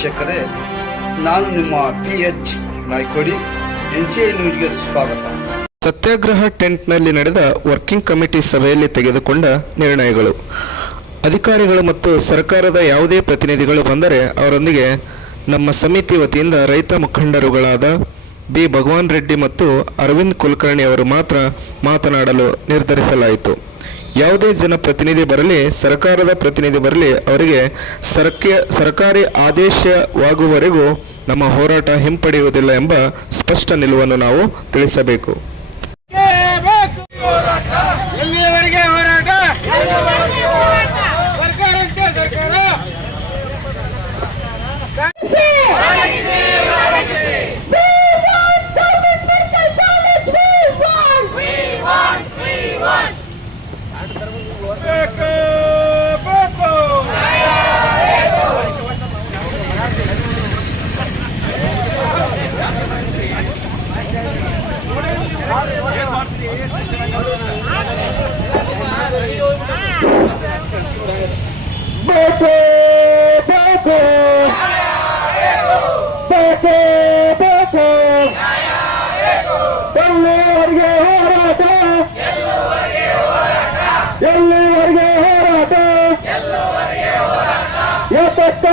ವೀಕ್ಷಕರೇ, ನಾನು ನಿಮ್ಮ P H Naikodi, N C I ನ್ಯೂಸ್ಗೆ ಸ್ವಾಗತ. ಸತ್ಯಾಗ್ರಹ ಟೆಂಟ್ನಲ್ಲಿ ನಡೆದ ವರ್ಕಿಂಗ್ ಕಮಿಟಿ ಸಭೆಯಲ್ಲಿ ತೆಗೆದುಕೊಂಡ ನಿರ್ಣಯಗಳು. ಅಧಿಕಾರಿಗಳು ಮತ್ತು ಸರ್ಕಾರದ ಯಾವುದೇ ಪ್ರತಿನಿಧಿಗಳು ಬಂದರೆ ಅವರೊಂದಿಗೆ ನಮ್ಮ ಸಮಿತಿ ವತಿಯಿಂದ ರೈತ ಮುಖಂಡರುಗಳಾದ ಬಿ ಭಗವಾನ್ ರೆಡ್ಡಿ ಮತ್ತು ಅರವಿಂದ್ ಕುಲಕರ್ಣಿ ಅವರು ಮಾತ್ರ ಮಾತನಾಡಲು ನಿರ್ಧರಿಸಲಾಯಿತು. ಯಾವುದೇ ಜನಪ್ರತಿನಿಧಿ ಬರಲಿ, ಸರ್ಕಾರದ ಪ್ರತಿನಿಧಿ ಬರಲಿ, ಅವರಿಗೆ ಸರ್ಕೆ, ಸರ್ಕಾರಿ ಆದೇಶವಾಗುವವರೆಗೂ ನಮ್ಮ ಹೋರಾಟ ಹಿಂಪಡೆಯುವುದಿಲ್ಲ ಎಂಬ ಸ್ಪಷ್ಟ ನಿಲುವನ್ನು ನಾವು ತಿಳಿಸಬೇಕು.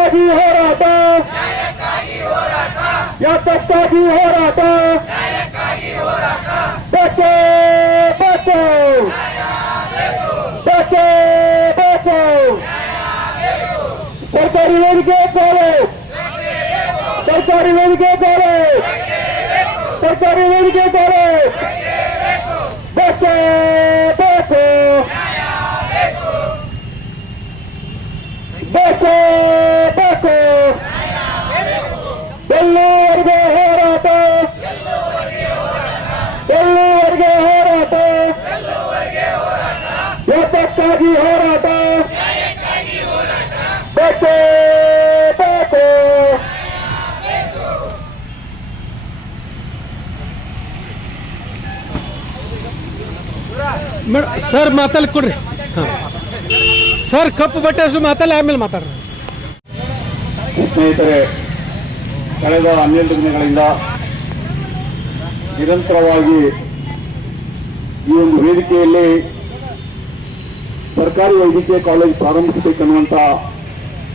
ಯಾತಕ್ಕಾಗಿ ಹೋರಾಟ? ಯಾತಕ್ಕಾಗಿ ಹೋರಾಟ? ಬೇಕೇ ಬೇಕು. ಬೇಕೇ ಬೇಕು. ಸರ್ಕಾರಿ ವೇದಿಕೆ ಬೇಕು ಸರ್ಕಾರಿ ವೇದಿಕೆ ಬೇಕು ಸರ್ಕಾರಿ ವೇದಿಕೆ ಬೇಕೇ ಬೇಕು ಬೇಕು ಬೇಕು ಎಲ್ಲಿವರೆಗೆ ಹೋರಾಟ ಎಲ್ಲಿವರೆಗೆ ಹೋರಾಟ ಯಾತಕ್ಕಾಗಿ ಹೋರಾಟ. ಬೇಕು ಬೇಕು ಮೇಡಮ್ ಸರ್ ಮಾತಲ್ಲಿ ಕೊಡ್ರಿ. ಸರ್ ಕಪ್ಪು ಬಟ್ಟೆ ಹಸು ಮಾತಲ್ಲಿ ಆಮೇಲೆ ಮಾತಾಡ್ರಿ. ಸ್ನೇಹಿತರೆ ಕಳೆದ ಹನ್ನೆರಡು ದಿನಗಳಿಂದ ನಿರಂತರವಾಗಿ ಈ ಒಂದು ವೇದಿಕೆಯಲ್ಲಿ ಸರ್ಕಾರಿ ವೈದ್ಯಕೀಯ ಕಾಲೇಜ್ ಪ್ರಾರಂಭಿಸಬೇಕನ್ನುವಂತಹ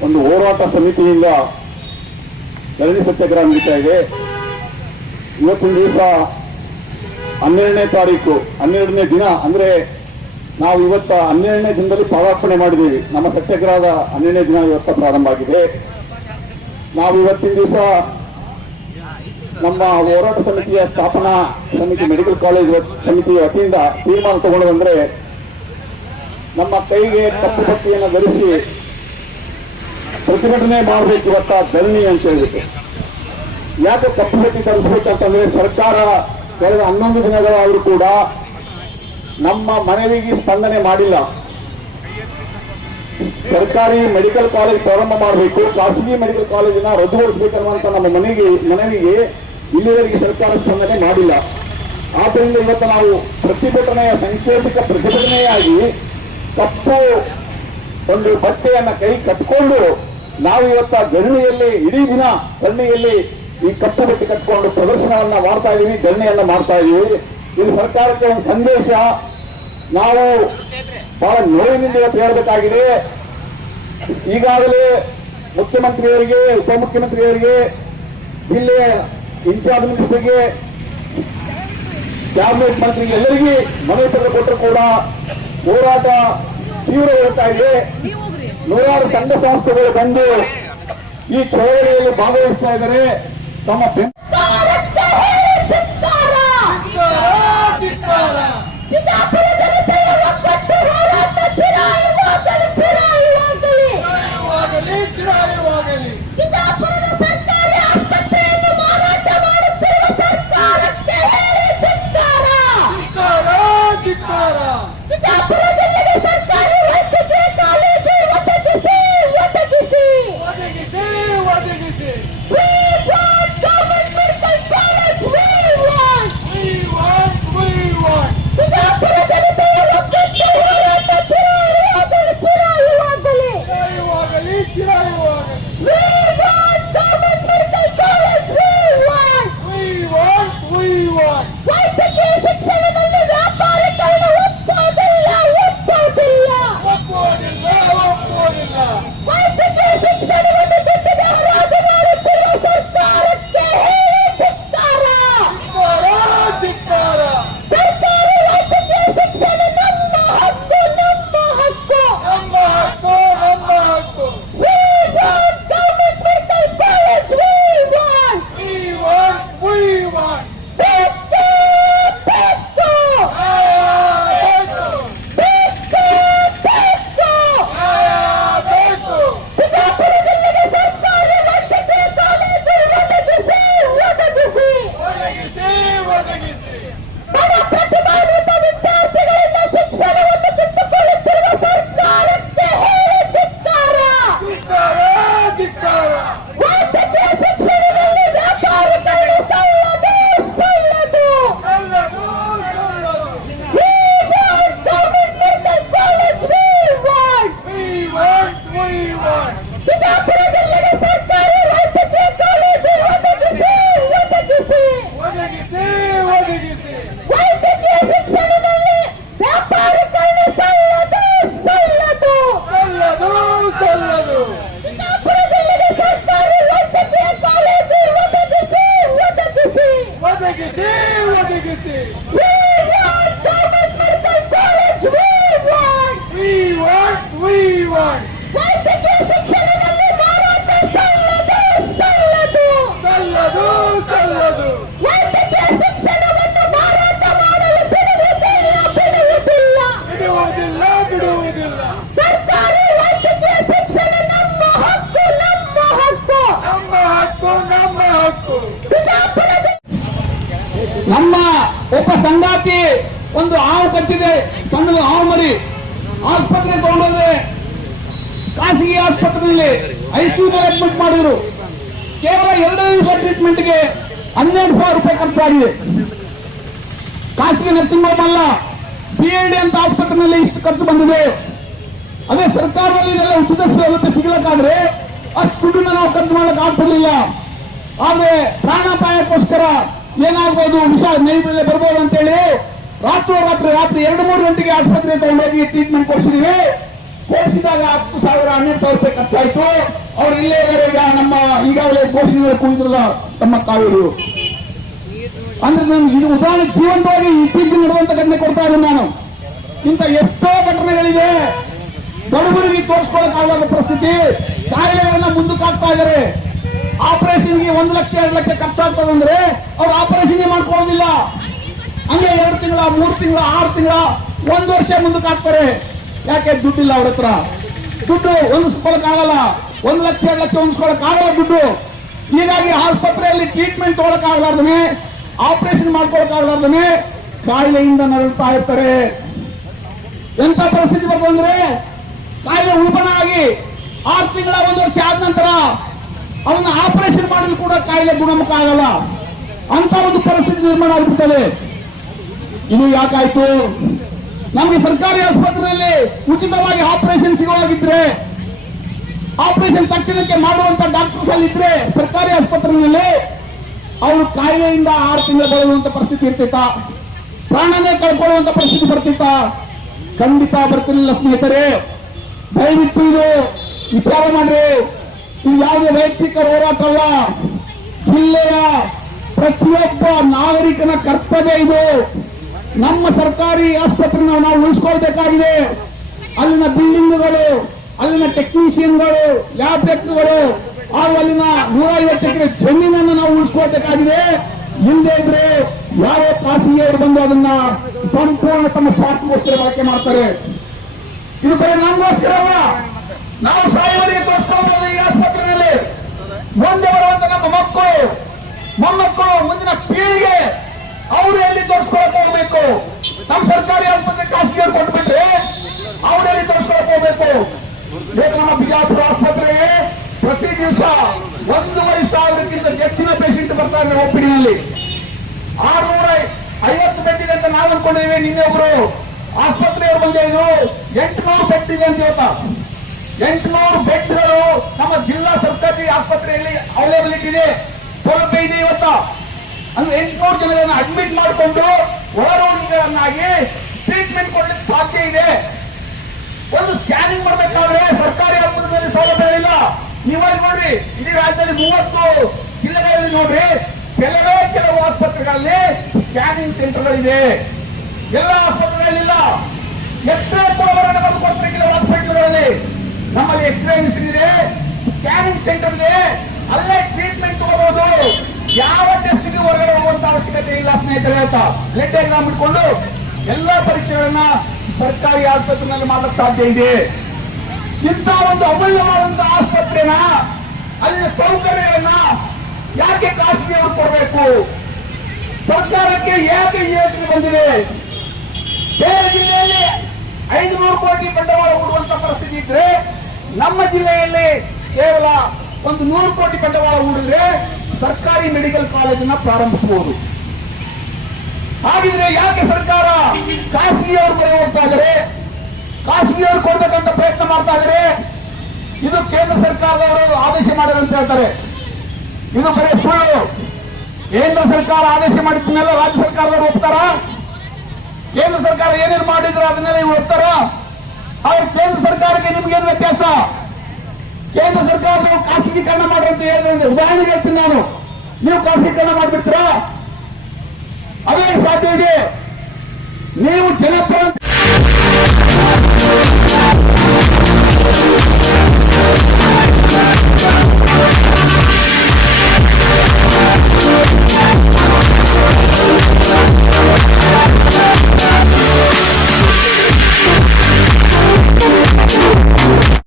ಒಂದು ಹೋರಾಟ ಸಮಿತಿಯಿಂದ ಧರಣಿ ಸತ್ಯಾಗ್ರಹ ನಡೀತಾ ಇದೆ. ಇವತ್ತಿನ ದಿವಸ ಹನ್ನೆರಡನೇ ತಾರೀಕು, ಹನ್ನೆರಡನೇ ದಿನ, ಅಂದ್ರೆ ನಾವು ಇವತ್ತ ಹನ್ನೆರಡನೇ ದಿನದಲ್ಲಿ ಪಾದಾರ್ಪಣೆ ಮಾಡಿದ್ದೀವಿ. ನಮ್ಮ ಸತ್ಯಾಗ್ರಹದ ಹನ್ನೆರಡನೇ ದಿನ ಇವತ್ತ ಪ್ರಾರಂಭ ಆಗಿದೆ. ನಾವು ಇವತ್ತಿನ ದಿವಸ ನಮ್ಮ ಹೋರಾಟ ಸಮಿತಿಯ ಸ್ಥಾಪನಾ ಸಮಿತಿ, ಮೆಡಿಕಲ್ ಕಾಲೇಜ್ ಸಮಿತಿಯ ವತಿಯಿಂದ ತೀರ್ಮಾನ ತಗೊಂಡಂದ್ರೆ ನಮ್ಮ ಕೈಗೆ ಕಪ್ಪು ಪಟ್ಟಿಯನ್ನು ಧರಿಸಿ ಪ್ರತಿಭಟನೆ ಮಾಡಬೇಕು ಇವತ್ತ ಧರಣಿ ಅಂತ ಹೇಳಿದ್ರು ಯಾಕೆ ಕಪ್ಪು ಪಟ್ಟಿ ಧರಿಸ್ಬೇಕಂತಂದ್ರೆ ಸರ್ಕಾರ ಕಳೆದ ಹನ್ನೊಂದು ದಿನಗಳಾದರೂ ಕೂಡ ನಮ್ಮ ಮನವಿಗೆ ಸ್ಪಂದನೆ ಮಾಡಿಲ್ಲ. ಸರ್ಕಾರಿ ಮೆಡಿಕಲ್ ಕಾಲೇಜ್ ಪ್ರಾರಂಭ ಮಾಡಬೇಕು, ಖಾಸಗಿ ಮೆಡಿಕಲ್ ಕಾಲೇಜಿನ ರದ್ದುಗೊಳಿಸಬೇಕನ್ನುವಂತ ನಮ್ಮ ಮನೆಗೆ ಮನವಿಗೆ ಇಲ್ಲಿವರೆಗೆ ಸರ್ಕಾರ ಸ್ಪಂದನೆ ಮಾಡಿಲ್ಲ. ಆದ್ದರಿಂದ ಇವತ್ತು ನಾವು ಪ್ರತಿಭಟನೆಯ, ಸಂಕೇತಿಕ ಪ್ರತಿಭಟನೆಯಾಗಿ ಕಪ್ಪು ಒಂದು ಬಟ್ಟೆಯನ್ನ ಕೈ ಕಟ್ಕೊಂಡು ನಾವು ಇವತ್ತ ಗರಣಿಯಲ್ಲಿ, ಇಡೀ ದಿನ ಗರಣಿಯಲ್ಲಿ ಈ ಕಪ್ಪು ಬಟ್ಟೆ ಕಟ್ಕೊಂಡು ಪ್ರದರ್ಶನವನ್ನ ಮಾಡ್ತಾ ಇದೀವಿ, ಗರಣಿಯನ್ನ ಮಾಡ್ತಾ ಇದೀವಿ. ಇದು ಸರ್ಕಾರಕ್ಕೆ ಒಂದು ಸಂದೇಶ. ನಾವು ಬಹಳ ನೋವಿನಿಂದ ಇವತ್ತು ಹೇಳಬೇಕಾಗಿದೆ. ಈಗಾಗಲೇ ಮುಖ್ಯಮಂತ್ರಿಯವರಿಗೆ, ಉಪಮುಖ್ಯಮಂತ್ರಿಯವರಿಗೆ ಜಿಲ್ಲೆಯ ಇನ್ಚಾರ್ಜ್ ಮಿನಿಸ್ಟರ್ಗೆ, ಕ್ಯಾಬಿನೆಟ್ ಮಂತ್ರಿಗೆ ಎಲ್ಲರಿಗೂ ಮನವಿ ಪತ್ರ ಕೊಟ್ಟರು ಕೂಡ ಹೋರಾಟ ತೀವ್ರಗೊಳ್ತಾ ಇದೆ. ನೂರಾರು ಸಂಘ ಸಂಸ್ಥೆಗಳು ಬಂದು ಈ ಚಳವಳಿಯಲ್ಲಿ ಭಾಗವಹಿಸ್ತಾ ಇದ್ದಾರೆ. ತಮ್ಮ ಬೆಂಬಲ ಹಾಕಿ ಒಂದು ಹಾವು ಕಚ್ಚಿದೆ ಕಣ್ಣು ಹಾವು ಮರಿ. ಆಸ್ಪತ್ರೆ ತಗೊಂಡೋದ್ರೆ ಖಾಸಗಿ ಆಸ್ಪತ್ರೆಯಲ್ಲಿ ಐಸಿಯು ಅಡ್ಮಿಟ್ ಮಾಡಿದ್ರು. ಕೇವಲ ಎರಡು ದಿವಸ ಟ್ರೀಟ್ಮೆಂಟ್ಗೆ ಹನ್ನೆರಡು ಸಾವಿರ ರೂಪಾಯಿ ಖರ್ಚಾಗಿದೆ ಖಾಸಗಿ ನರ್ಸಿಂಗ್ ಹೋಮ್ ಅಲ್ಲ ಬಿ ಡಿ ಅಂತ ಆಸ್ಪತ್ರೆಯಲ್ಲಿ ಇಷ್ಟು ಖರ್ಚು ಬಂದಿದೆ. ಅದೇ ಸರ್ಕಾರದಲ್ಲಿ ಇದೆಲ್ಲ ಉಚಿತ ಸೌಲಭ್ಯ ಸಿಗಲಕ್ಕಾದ್ರೆ ಅಷ್ಟು ದುಡ್ಡನ್ನ ನಾವು ಖರ್ಚು ಮಾಡಕ್ ಆಗ್ತಿರ್ಲಿಲ್ಲ. ಆದ್ರೆ ಪ್ರಾಣಾಪಾಯಕ್ಕೋಸ್ಕರ ಏನಾಗ್ಬೋದು? ವಿಷ ನೈಬಲ್ಲೇ ಬರ್ಬೋದು ಅಂತೇಳಿ ರಾತ್ರಿ ರಾತ್ರಿ ರಾತ್ರಿ ಎರಡು ಮೂರು ಗಂಟೆಗೆ ಆಸ್ಪತ್ರೆ ತಗೊಂಡೋಗಿ ಟ್ರೀಟ್ಮೆಂಟ್ ಕೊಡಿಸಿದೀವಿ. ಕೊಡಿಸಿದಾಗ ಹತ್ತು ಸಾವಿರ, ಹನ್ನೆರಡು ಸಾವಿರ ರೂಪಾಯಿ ಖರ್ಚಾಯ್ತು. ಅವ್ರು ಇಲ್ಲೇ ಈಗ ನಮ್ಮ ಈಗಾಗಲೇ ಘೋಷಣೆ ಕುಳಿತಿರಲ್ಲ ತಮ್ಮ ಕಾವೇರಿ ಅಂದ್ರೆ ನಾನು ಇದು ಉದಾಹರಣೆ ಜೀವಂತವಾಗಿ ಇತ್ತೀಚೆಗೆ ನಡೆದಂತ ಘಟನೆ ಕೊಡ್ತಾ ಇದ್ದೀನಿ ನಾನು. ಇಂಥ ಎಷ್ಟೋ ಘಟನೆಗಳಿವೆ. ಬಡವರಿಗೆ ಆಗುವ ಪರಿಸ್ಥಿತಿ. ಕಾಯಿಲೆಗಳನ್ನ ಮುಂದಕ್ಕೆ ಹಾಕ್ತಾ ಇದ್ದಾರೆ. ಆಪರೇಷನ್ಗೆ ಒಂದು ಲಕ್ಷ, ಎರಡು ಲಕ್ಷ ಖರ್ಚಾಗ್ತದಂದ್ರೆ ಅವ್ರು ಆಪರೇಷನ್ ಮಾಡ್ಕೊಳ್ಳೋದಿಲ್ಲ. ಹಂಗೆ ಎರಡು ತಿಂಗಳ, ಮೂರು ತಿಂಗಳ, ಆರು ತಿಂಗಳ, ಒಂದು ವರ್ಷ ಮುಂದಕ್ಕೆ ಹಾಕ್ತಾರೆ. ಯಾಕೆ? ದುಡ್ಡಿಲ್ಲ ಅವ್ರ ಹತ್ರ. ದುಡ್ಡು ಹೊಂದಿಸ್ಕೊಳಕ್ ಆಗಲ್ಲ ಒಂದು ಲಕ್ಷ, ಎರಡು ಲಕ್ಷ ಹೊಂದಿಸ್ಕೊಳಕ್ ಆಗಲ್ಲ ದುಡ್ಡು. ಹೀಗಾಗಿ ಆಸ್ಪತ್ರೆಯಲ್ಲಿ ಟ್ರೀಟ್ಮೆಂಟ್ ತೊಗೊಳಕ್ ಆಗಲಾರ್ದನೆ ಆಪರೇಷನ್ ಮಾಡ್ಕೊಳಕ್ ಆಗಲಾರ್ದನೆ ಕಾಯಿಲೆಯಿಂದ ನರಳ್ತಾ ಇರ್ತಾರೆ. ಎಂತ ಪರಿಸ್ಥಿತಿ ಬರ್ತಂದ್ರೆ ಕಾಯಿಲೆ ಉಲ್ಬಣ ಆಗಿ ಆರು ತಿಂಗಳ, ಒಂದು ವರ್ಷ ಆದ ನಂತರ ಅದನ್ನ ಆಪರೇಷನ್ ಮಾಡಲು ಕೂಡ ಕಾಯಿಲೆ ಗುಣಮುಖ ಆಗಲ್ಲ. ಅಂತ ಒಂದು ಪರಿಸ್ಥಿತಿ ನಿರ್ಮಾಣ ಆಗಿಬಿಡ್ತದೆ ಇದು ಯಾಕಾಯ್ತು? ನಮಗೆ ಸರ್ಕಾರಿ ಆಸ್ಪತ್ರೆಯಲ್ಲಿ ಉಚಿತವಾಗಿ ಆಪರೇಷನ್ ಸಿಗುವಾಗಿದ್ರೆ, ಆಪರೇಷನ್ ತಕ್ಷಣಕ್ಕೆ ಮಾಡುವಂತ ಡಾಕ್ಟರ್ಸ್ ಅಲ್ಲಿ ಇದ್ರೆ ಸರ್ಕಾರಿ ಆಸ್ಪತ್ರೆಯಲ್ಲಿ ಅವರು ಕಾಯಿಲೆಯಿಂದ ಆರು ತಿಂಗಳು ಬರುವಂತ ಪರಿಸ್ಥಿತಿ ಇರ್ತಿತ್ತ. ಪ್ರಾಣನೇ ಕಳ್ಕೊಳ್ಳುವಂತ ಪರಿಸ್ಥಿತಿ ಬರ್ತಿತ್ತ. ಖಂಡಿತ ಬರ್ತಿರ್ಲಿಲ್ಲ ಸ್ನೇಹಿತರೆ. ದಯವಿಟ್ಟು ಇದು ವಿಚಾರ ಮಾಡ್ರಿ. ಇದು ಯಾವುದೇ ವೈಯಕ್ತಿಕ ಹೋರಾಟ ಅಲ್ಲ ಜಿಲ್ಲೆಯ ಪ್ರತಿಯೊಬ್ಬ ನಾಗರಿಕನ ಕರ್ತವ್ಯ ಇದು. ನಮ್ಮ ಸರ್ಕಾರಿ ಆಸ್ಪತ್ರೆ ನಾವು ಉಳಿಸ್ಕೊಳ್ಬೇಕಾಗಿದೆ. ಅಲ್ಲಿನ ಬಿಲ್ಡಿಂಗ್ಗಳು, ಅಲ್ಲಿನ ಟೆಕ್ನಿಷಿಯನ್ಗಳು, ಲ್ಯಾಬ್ ಟೆಕ್ಗಳು ಹಾಗೂ ಅಲ್ಲಿನ ನೂರ ಐವತ್ತು ಎಕರೆ ಜಮೀನನ್ನು ನಾವು ಉಳಿಸ್ಕೊಳ್ಬೇಕಾಗಿದೆ. ಹಿಂದೆ ಇದ್ರೆ ಯಾರೋ ಖಾಸಗಿಯವರು ಬಂದು ಅದನ್ನ ಸಂಪೂರ್ಣ ತಮ್ಮ ಸ್ವಾರ್ಥಗೋಸ್ಕರ ಬಳಕೆ ಮಾಡ್ತಾರೆ. ಇದು ಬರೀ ನಮಗೋಸ್ಕರ ನಾವು ಈ ಆಸ್ಪತ್ರೆಯಲ್ಲಿ ಮುಂದೆ ಬರುವಂತ ನಮ್ಮ ಮಕ್ಕಳು, ಮೊಮ್ಮಕ್ಕಳು ಮುಂದಿನ ಪೀಳಿಗೆ ಅವರು ಎಲ್ಲಿ ತೋರಿಸ್ಕೊಳಕ್ ಹೋಗ್ಬೇಕು? ನಮ್ಮ ಸರ್ಕಾರಿ ಆಸ್ಪತ್ರೆ ಖಾಸಗಿ ಕೊಟ್ಬಿಟ್ರೆ ಅವ್ರು ಎಲ್ಲಿ ತೋರಿಸ್ಕೊಳಕ್ ಹೋಗ್ಬೇಕು? ನಮ್ಮ ಬಿಜಾಪುರ ಆಸ್ಪತ್ರೆಗೆ ಪ್ರತಿ ದಿವಸ ಒಂದೂವರೆ ಸಾವಿರಕ್ಕಿಂತ ಹೆಚ್ಚಿನ ಪೇಷಂಟ್ ಬರ್ತಾರೆ ಒಪ್ಪಿನಲ್ಲಿ ಆರ್ನೂರ ಐವತ್ತು ಬೆಡ್ ಇದೆ ಅಂತ ನಾವು ಅನ್ಕೊಂಡಿದ್ದೀವಿ ನಿನ್ನೆ ಒಬ್ರು. ಆಸ್ಪತ್ರೆಯವರು ಬಂದಿದ್ರು. ಎಂಟುನೂರು ಬೆಡ್ ಇದೆ ಅಂತ ಹೇಳ್ತಾ ಎಂಟುನೂರು ಬೆಡ್ಗಳು ನಮ್ಮ ಜಿಲ್ಲಾ ಸರ್ಕಾರಿ ಆಸ್ಪತ್ರೆಯಲ್ಲಿ ಅವೈಲೇಬಿಲಿಟಿ ಇದೆ. ಸೌಲಭ್ಯ ಇದೆ ಇವತ್ತು. ಅಂದ್ರೆ ಎಂಟುನೂರು ಜನರನ್ನು ಅಡ್ಮಿಟ್ ಮಾಡಿಕೊಂಡು ಒಳರೋಗಿಗಳನ್ನಾಗಿ ಟ್ರೀಟ್ಮೆಂಟ್ ಕೊಡ್ಲಿಕ್ಕೆ ಸಾಧ್ಯ ಇದೆ. ಒಂದು ಸ್ಕ್ಯಾನಿಂಗ್ ಮಾಡಬೇಕಾದ್ರೆ ಸರ್ಕಾರಿ ಆಸ್ಪತ್ರೆಯಲ್ಲಿ ಸೌಲಭ್ಯಗಳಿಲ್ಲ ನೀವಾಗಿ ನೋಡ್ರಿ, ಇಡೀ ರಾಜ್ಯದಲ್ಲಿ ಮೂವತ್ತು ಜಿಲ್ಲೆಗಳಲ್ಲಿ ನೋಡ್ರಿ, ಕೆಲವೇ ಕೆಲವು ಆಸ್ಪತ್ರೆಗಳಲ್ಲಿ ಸ್ಕ್ಯಾನಿಂಗ್ ಸೆಂಟರ್ಗಳಿದೆ ಎಲ್ಲ ಆಸ್ಪತ್ರೆಗಳಿಲ್ಲ ಎಕ್ಸ್ರೇ ಕೂಡ ಕೊಡ್ತಾರೆ ಕೆಲವು ಹಾಸ್ಪಿಟಲ್ಗಳಲ್ಲಿ ನಮ್ಮಲ್ಲಿ ಎಕ್ಸ್ರೇ ಮಿಷಿನ್ ಇದೆ. ಸ್ಕ್ಯಾನಿಂಗ್ ಸೆಂಟರ್ ಇದೆ. ಅಲ್ಲೇ ಟ್ರೀಟ್ಮೆಂಟ್ ತಗೋಬಹುದು. ಯಾವ ಟೆಸ್ಟ್ಗೆ ಹೊರಗಡೆ ಹೋಗುವಂತ ಅವಶ್ಯಕತೆ ಇಲ್ಲ ಸ್ನೇಹಿತರೆ ಅಂತ ಬ್ಲಡ್ ಎಕ್ಸಾಮ್ ಇಟ್ಕೊಂಡು ಎಲ್ಲಾ ಪರೀಕ್ಷೆಗಳನ್ನ ಸರ್ಕಾರಿ ಆಸ್ಪತ್ರೆಯಲ್ಲಿ ಮಾಡಕ್ ಸಾಧ್ಯ ಇದೆ. ಇಂಥ ಒಂದು ಅಮೂಲ್ಯವಾದಂತ ಆಸ್ಪತ್ರೆನ, ಅಲ್ಲಿ ಸೌಕರ್ಯಗಳನ್ನ ಯಾಕೆ ಖಾಸಗಿಯವರು ಕೊಡಬೇಕು? ಸರ್ಕಾರಕ್ಕೆ ಯಾಕೆ ಯೋಜನೆ ಬಂದಿದೆ? ಬೇರೆ ಜಿಲ್ಲೆಯಲ್ಲಿ ಐದುನೂರು ಕೋಟಿ ಬಂಡವಾಳ ಹೂಡುವಂತ ಪರಿಸ್ಥಿತಿ ಇದ್ರೆ ನಮ್ಮ ಜಿಲ್ಲೆಯಲ್ಲಿ ಕೇವಲ ಒಂದು ನೂರು ಕೋಟಿ ಬಂಡವಾಳ ಹೂಡಿದ್ರೆ ಸರ್ಕಾರಿ ಮೆಡಿಕಲ್ ಕಾಲೇಜನ್ನ ಪ್ರಾರಂಭಿಸಬಹುದು. ಹಾಗಿದ್ರೆ ಯಾಕೆ ಸರ್ಕಾರ ಖಾಸಗಿಯವರು ಮೊರೆ ಹೋಗ್ತಾ ಇದ್ದಾರೆ ಖಾಸಗಿಯವರು ಕೊಡ್ಬೇಕಂತ ಪ್ರಯತ್ನ ಮಾಡ್ತಾ ಇದ್ರೆ? ಇದು ಕೇಂದ್ರ ಸರ್ಕಾರದವರು ಆದೇಶ ಅಂತ ಹೇಳ್ತಾರೆ. ಇದು ಬರೀ ಸುಳ್ಳು. ಕೇಂದ್ರ ಸರ್ಕಾರ ಆದೇಶ ಮಾಡಿದ್ದನ್ನೆಲ್ಲ ರಾಜ್ಯ ಸರ್ಕಾರದವರು ಒಪ್ತಾರ? ಕೇಂದ್ರ ಸರ್ಕಾರ ಏನೇನು ಮಾಡಿದ್ರು ಅದನ್ನೆಲ್ಲ ಇವ್ರು ಒಪ್ತಾರ? ಅವ್ರ ಕೇಂದ್ರ ಸರ್ಕಾರಕ್ಕೆ ನಿಮ್ಗೇನು ವ್ಯತ್ಯಾಸ? ಕೇಂದ್ರ ಸರ್ಕಾರದವರು ಖಾಸಗೀಕರಣ ಮಾಡ್ರಿ ಅಂತ ಹೇಳಿದ್ರೆ ಉದಾಹರಣೆಗೆ ಹೇಳ್ತೀನಿ ನಾನು ನೀವು ಖಾಸಗೀಕರಣ ಮಾಡಿಬಿಡ್ತೀರಾ ಅದೇ ಸಾಧ್ಯ ಇದೆ ನೀವು ಜನಪ್ರ Thank.